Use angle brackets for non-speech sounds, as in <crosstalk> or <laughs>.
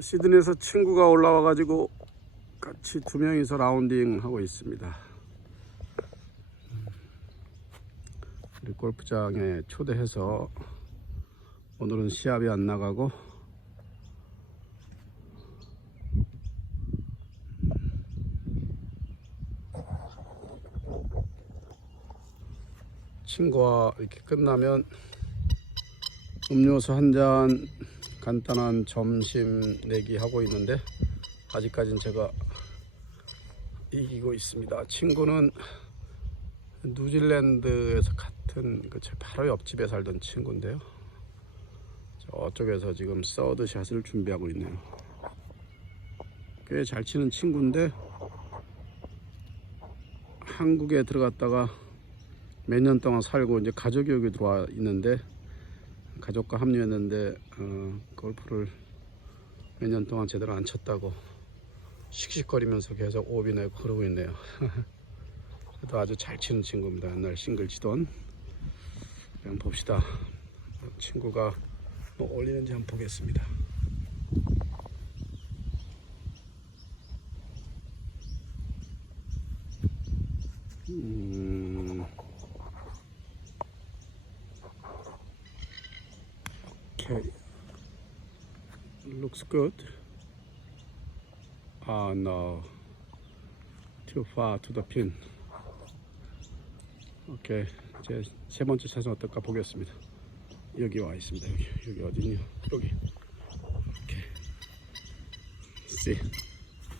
시드니에서 친구가 올라와 가지고 같이 두 명이서 라운딩 하고 있습니다. 우리 골프장에 초대해서 오늘은 시합이 안 나가고 친구와 이렇게 끝나면 음료수 한잔 간단한 점심 내기 하고 있는데 아직까지는 제가 이기고 있습니다. 친구는 뉴질랜드에서 같은 그 제 바로 옆집에 살던 친구인데요. 저쪽에서 지금 서드 샷을 준비하고 있네요. 꽤 잘 치는 친구인데 한국에 들어갔다가 몇 년 동안 살고 이제 가족이 여기 들어와 있는데 가족과 합류했는데 어, 골프를 몇 년 동안 제대로 안 쳤다고 씩씩거리면서 계속 오비 내고 그러고 있네요. <laughs> 그래도 아주 잘 치는 친구입니다. 옛날 싱글 치던 한번 봅시다. 친구가 뭐 올리는지 한번 보겠습니다. 음, okay. Looks good. Ah, no. Too far to the pin. 오케이. 제세 번째 차선 어떨까 보겠습니다. 여기 와 있습니다. 여기 여기 어디냐? 여기. 오케이. See.